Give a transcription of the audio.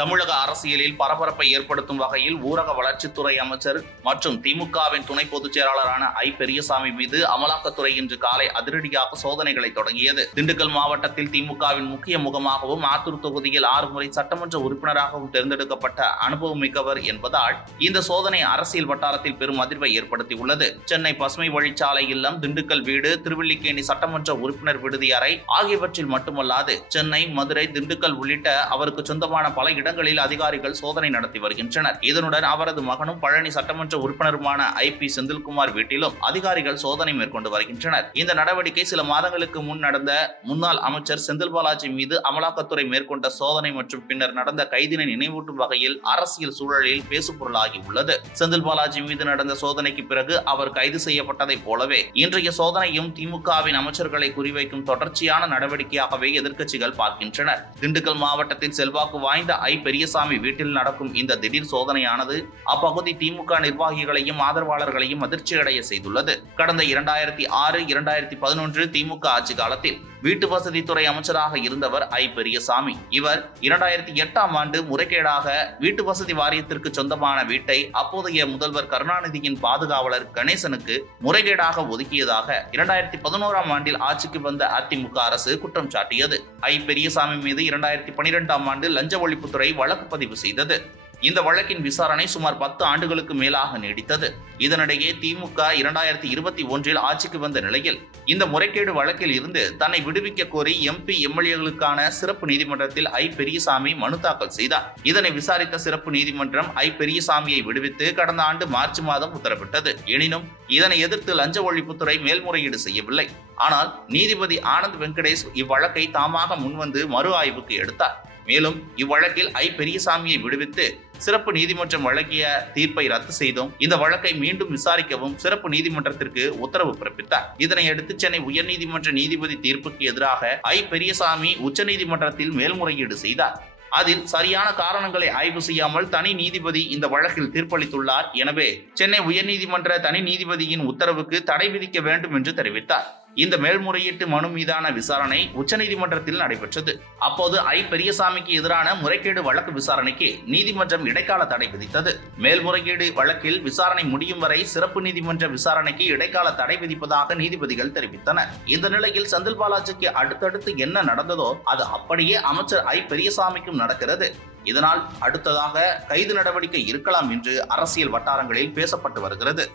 தமிழக அரசியலில் பரபரப்பை ஏற்படுத்தும் வகையில் ஊரக வளர்ச்சித்துறை அமைச்சர் மற்றும் திமுகவின் துணை பொதுச் செயலாளரான ஐ. பெரியசாமி மீது அமலாக்கத்துறை இன்று காலை அதிரடியாக சோதனைகளை தொடங்கியது. திண்டுக்கல் மாவட்டத்தில் திமுகவின் முக்கிய முகமாகவும் ஆத்தூர் தொகுதியில் ஆறு முறை சட்டமன்ற உறுப்பினராகவும் தேர்ந்தெடுக்கப்பட்ட அனுபவம் மிக்கவர் என்பதால் இந்த சோதனை அரசியல் வட்டாரத்தில் பெரும் அதிர்வை ஏற்படுத்தியுள்ளது. சென்னை பசுமை வழிச்சாலை இல்லம் திண்டுக்கல் வீடு திருவல்லிக்கேணி சட்டமன்ற உறுப்பினர் விடுதி அறை ஆகியவற்றில் மட்டுமல்லாது சென்னை மதுரை திண்டுக்கல் உள்ளிட்ட அவருக்கு சொந்தமான பல இடங்களில் அதிகாரிகள் சோதனை நடத்தி வருகின்றனர். இதனுடன் அவரது மகனும் பழனி சட்டமன்ற உறுப்பினருமான ஐ. பி. செந்தில்குமார் வீட்டிலும் அதிகாரிகள் சோதனை மேற்கொண்டு வருகின்றனர். இந்த நடவடிக்கை சில மாதங்களுக்கு முன் நடந்த முன்னாள் அமைச்சர் செந்தில் பாலாஜி மீது அமலாக்கத்துறை மேற்கொண்ட சோதனை மற்றும் பின்னர் நடந்த கைதினை நினைவூட்டும் வகையில் அரசியல் சூழலில் பேசுபொருளாகி உள்ளது. செந்தில் பாலாஜி மீது நடந்த சோதனைக்கு பிறகு அவர் கைது செய்யப்பட்டதைப் போலவே இன்றைய சோதனையும் திமுகவின் அமைச்சர்களை குறிவைக்கும் தொடர்ச்சியான நடவடிக்கையாகவே எதிர்க்கட்சிகள் பார்க்கின்றனர். திண்டுக்கல் மாவட்டத்தில் செல்வாக்கு வாய்ந்த ஐ. பெரியசாமி வீட்டில் நடக்கும் இந்த திடீர் சோதனையானது அப்பகுதி திமுக நிர்வாகிகளையும் ஆதரவாளர்களையும் அதிர்ச்சியடைய செய்துள்ளது. கடந்த இரண்டாயிரத்தி ஆறு இரண்டாயிரத்தி பதினொன்று திமுக ஆட்சி காலத்தில் வீட்டு வசதித்துறை அமைச்சராக இருந்தவர் ஐ. பெரியசாமி. இவர் இரண்டாயிரத்தி எட்டாம் ஆண்டு முறைகேடாக வீட்டு வசதி வாரியத்திற்கு சொந்தமான வீட்டை அப்போதைய முதல்வர் கருணாநிதியின் பாதுகாவலர் கணேசனுக்கு முறைகேடாக ஒதுக்கியதாக இரண்டாயிரத்தி பதினோராம் ஆண்டில் ஆட்சிக்கு வந்த அதிமுக அரசு குற்றம் சாட்டியது. ஐ. பெரியசாமி மீது இரண்டாயிரத்தி பனிரெண்டாம் ஆண்டு லஞ்ச ஒழிப்புத்துறை வழக்கு பதிவு செய்தது. இந்த வழக்கின் விசாரணை சுமார் பத்து ஆண்டுகளுக்கு மேலாக நீடித்தது. இதனிடையே திமுக இரண்டாயிரத்தி இருபத்தி ஒன்றில் ஆட்சிக்கு வந்த நிலையில் இந்த முறைகேடு வழக்கில் இருந்து தன்னை விடுவிக்க கோரி எம்பி எம்எல்ஏகளுக்கான சிறப்பு நீதிமன்றத்தில் ஐ. பெரியசாமி மனு தாக்கல் செய்தார். இதனை விசாரித்த சிறப்பு நீதிமன்றம் ஐ. பெரியசாமியை விடுவித்து கடந்த ஆண்டு மார்ச் மாதம் உத்தரவிட்டது. எனினும் இதனை எதிர்த்து லஞ்ச ஒழிப்புத்துறை மேல்முறையீடு செய்யவில்லை. ஆனால் நீதிபதி ஆனந்த் வெங்கடேஷ் இவ்வழக்கை தாமாக முன்வந்து மறு ஆய்வுக்கு எடுத்தார். மேலும் இவ்வழக்கில் ஐ பெரியசாமியை விடுவித்து சிறப்பு நீதிமன்றம் வழங்கிய தீர்ப்பை ரத்து செய்தும் இந்த வழக்கை மீண்டும் விசாரிக்கவும் சிறப்பு நீதிமன்றத்திற்கு உத்தரவு பிறப்பித்தார். இதனையடுத்து சென்னை உயர்நீதிமன்ற நீதிபதி தீர்ப்புக்கு எதிராக ஐ பெரியசாமி உச்சநீதிமன்றத்தில் மேல்முறையீடு செய்தார். அதில் சரியான காரணங்களை ஆய்வு செய்யாமல் தனி நீதிபதி இந்த வழக்கில் தீர்ப்பளித்துள்ளார். எனவே சென்னை உயர்நீதிமன்ற தனி நீதிபதியின் உத்தரவுக்கு தடை விதிக்க வேண்டும் என்று தெரிவித்தார். இந்த மேல்முறையீட்டு மனு மீதான விசாரணை உச்சநீதிமன்றத்தில் நடைபெற்றது. அப்போது ஐ. பெரியசாமிக்கு எதிரான முறைகேடு வழக்கு விசாரணைக்கு நீதிமன்றம் இடைக்கால தடை விதித்தது. மேல்முறையீடு வழக்கில் விசாரணை முடியும் வரை சிறப்பு நீதிமன்ற விசாரணைக்கு இடைக்கால தடை விதிப்பதாக நீதிபதிகள் தெரிவித்தனர். இந்த நிலையில் செந்தில் பாலாஜிக்கு அடுத்தடுத்து என்ன நடந்ததோ அது அப்படியே அமைச்சர் ஐ. பெரியசாமிக்கும் நடக்கிறது. இதனால் அடுத்ததாக கைது நடவடிக்கை இருக்கலாம் என்று அரசியல் வட்டாரங்களில் பேசப்பட்டு வருகிறது.